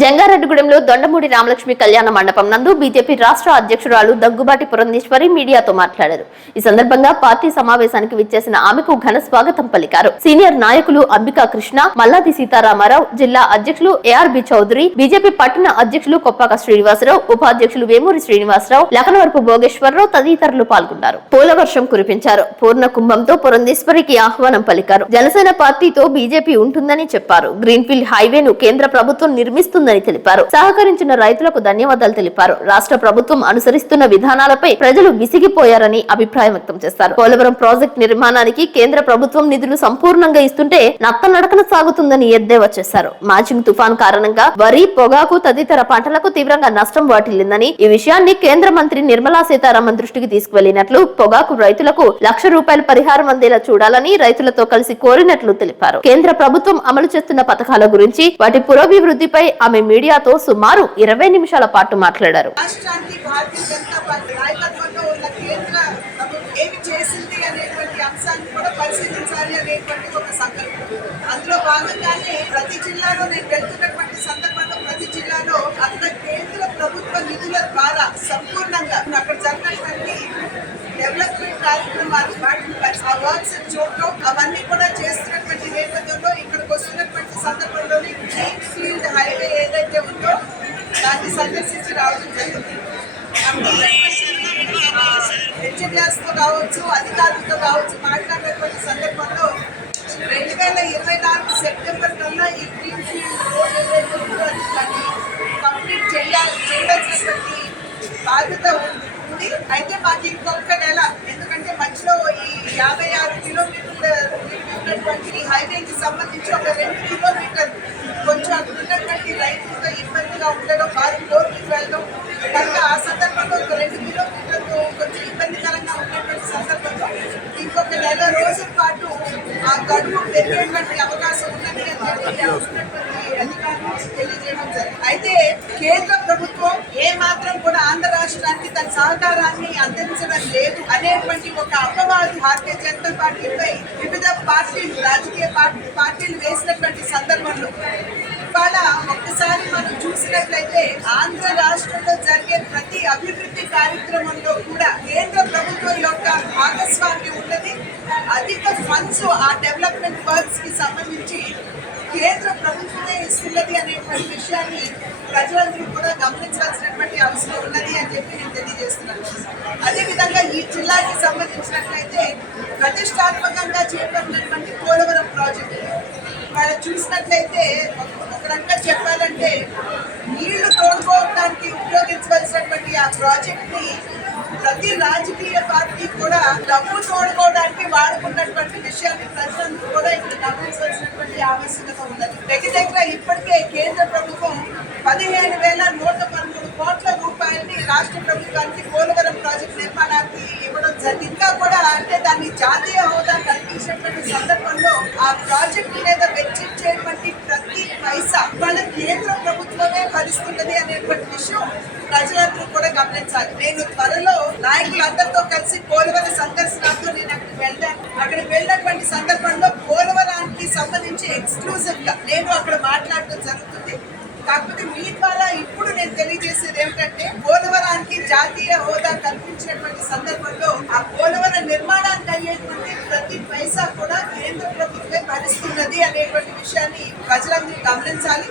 జంగారెడ్డిగూడెంలో దొండమూడి రామలక్ష్మి కళ్యాణ మండపం నందు బీజేపీ రాష్ట్ర అధ్యక్షురాలు దగ్గుబాటి పురంధేశ్వరి మీడియాతో మాట్లాడారు. ఈ సందర్భంగా పార్టీ సమావేశానికి విచ్చేసిన ఆమెకు ఘన స్వాగతం పలికారు. సీనియర్ నాయకులు అంబికా కృష్ణ మల్లాది సీతారామారావు జిల్లా అధ్యక్షులు ఏఆర్బి చౌదరి బీజేపీ పట్టణ అధ్యక్షులు కొప్పాక శ్రీనివాసరావు ఉపాధ్యక్షులు వేమూరి శ్రీనివాసరావు లఖనవరపు భోగేశ్వరరావు తదితరులు పాల్గొన్నారు. పూలవర్షం కురిపించారు. పూర్ణ కుంభంతో పురంధేశ్వరికి ఆహ్వానం పలికారు. జనసేన పార్టీతో బీజేపీ ఉంటుందని చెప్పారు. గ్రీన్ఫీల్డ్ హైవేను కేంద్ర ప్రభుత్వం నిర్మిస్తుంది ఉంటుందని తెలిపారు. సహకరించిన రైతులకు ధన్యవాదాలు తెలిపారు. రాష్ట్ర ప్రభుత్వం అనుసరిస్తున్న విధానాలపై ప్రజలు విసిగిపోయారని అభిప్రాయం వ్యక్తం చేశారు. పోలవరం ప్రాజెక్టు నిర్మాణానికి కేంద్ర ప్రభుత్వం నిధులు సంపూర్ణంగా ఇస్తుంటే నత్త నడకన సాగుతుందని ఎద్దేవా చేశారు. మాచింగ్ తుఫాన్ కారణంగా వరి పొగాకు తదితర పంటలకు తీవ్రంగా నష్టం వాటిల్లిందని ఈ విషయాన్ని కేంద్ర మంత్రి నిర్మలా సీతారామన్ దృష్టికి తీసుకువెళ్ళినట్లు పొగాకు రైతులకు లక్ష రూపాయల పరిహారం అందేలా చూడాలని రైతులతో కలిసి కోరినట్లు తెలిపారు. కేంద్ర ప్రభుత్వం అమలు చేస్తున్న పథకాల గురించి వాటి పురోభివృద్ధిపై ఆమె మీడియాతో సుమారు ఇరవై నిమిషాల పాటు మాట్లాడారు. భారతీయ జనతా పార్టీ ఉన్న కేంద్ర చేసింది అనేటువంటి కూడా పరిశీలించాలి ఒక అందులో భాగంగానే ప్రతి జిల్లాలో నేను వెళ్తున్నటువంటి సందర్భంలో ప్రతి జిల్లాలో అంత కేంద్ర ప్రభుత్వ నిధుల ద్వారా సంపూర్ణంగా అక్కడ జరిగినటువంటి డెవలప్మెంట్ కార్యక్రమాలు వాటిని ఆ వర్క్స్ చూడటం అవన్నీ కూడా చేస్తున్నటువంటి నేపథ్యంలో ఇక్కడికి వస్తున్నటువంటి సందర్భంలోని సందర్శించి రావడం జరిగింది హెచ్ఎంఎస్తో కావచ్చు అధికారులతో కావచ్చు మాట్లాడినటువంటి సందర్భంలో రెండు వేల ఇరవై నాలుగు సెప్టెంబర్ కల్లా ఈ గ్రీన్ ఫీల్డ్ రోడ్ ఏదైతే దాన్ని కంప్లీట్ చేయాలి చేయవలసినటువంటి బాధ్యత ఉంది. అయితే మాకు ఇంకొక నెల ఎందుకంటే మధ్యలో ఈ యాభై ఆరు కిలోమీటర్ల ఉన్నటువంటి హైవేకి సంబంధించి ఒక రెండు కిలోమీటర్లు కొంచెం అక్కడ ఉన్నటువంటి రైతులతో ఇంకొక నెల రోజుల పాటు ఆ గడువు పెరిగేటువంటి అవకాశం ఉందని అధికారులు తెలియజేయడం జరిగింది. అయితే కేంద్ర ప్రభుత్వం ఏ మాత్రం కూడా ఆంధ్ర రాష్ట్రానికి తన సహకారాన్ని అందించడం లేదు అనేటువంటి ఒక అపవాది భారతీయ జనతా పార్టీపై వివిధ పార్టీలు రాజకీయ పార్టీ పార్టీలు వేసినటువంటి సందర్భంలో ఇవాళ ఒక్కసారి అధిక ఫండ్స్ ఆ డెవలప్మెంట్ వర్క్స్కి సంబంధించి కేంద్ర ప్రభుత్వమే ఇస్తున్నది అనేటువంటి విషయాన్ని ప్రజలందరూ కూడా గమనించాల్సినటువంటి అవసరం ఉన్నది అని చెప్పి నేను తెలియజేస్తున్నాను. అదేవిధంగా ఈ జిల్లాకి సంబంధించినట్లయితే ప్రతిష్టాత్మకంగా చేపట్టినటువంటి పోలవరం ప్రాజెక్టు. వాళ్ళు చూసినట్లయితే ఒక- రకంగా చెప్పాలంటే నీళ్ళు తోడుకోవడానికి ఉపయోగించవలసినటువంటి ఆ ప్రాజెక్ట్ని ప్రతి రాజకీయ పార్టీ కూడా డబ్బు తోడుకోవడానికి వాడుకున్నటువంటి విషయాన్ని ప్రజలందరూ కూడా ఇక్కడ గమనించవలసినటువంటి ఆవశ్యకత ఉన్నది. దగ్గర దగ్గర ఇప్పటికే కేంద్ర ప్రభుత్వం పదిహేను వేల నూట పదమూడు కోట్ల రూపాయలని రాష్ట్ర ప్రభుత్వానికి పోలవరం ప్రాజెక్టు నిర్మాణానికి ఇవ్వడం జరిగింది. ఇంకా కూడా అంటే దాన్ని జాతీయ హోదా కల్పించినటువంటి సందర్భంలో ఆ ప్రాజెక్ట్ మీద ప్రభుత్వమే భరిస్తున్నది అనేటువంటి విషయం ప్రజలందరూ కూడా గమనించాలి. నేను త్వరలో నాయకులందరితో కలిసి పోలవరం సందర్శనతో నేను అక్కడికి వెళ్ళాను అక్కడికి వెళ్ళినటువంటి సందర్భంలో పోలవరానికి సంబంధించి ఎక్స్క్లూజివ్గా నేను అక్కడ మాట్లాడటం జరుగుతుంది. కాకపోతే మీ ద్వారా ఇప్పుడు నేను తెలియజేసేది ఏమిటంటే పోలవరానికి జాతీయ హోదా కల్పించినటువంటి సందర్భంలో ఆ పోలవరం నిర్మాణానికి అయ్యేటువంటి ప్రతి పైసా కూడా కేంద్ర ప్రభుత్వమే భరిస్తున్నది అనేటువంటి విషయాన్ని ప్రజలందరూ గమనించాలి.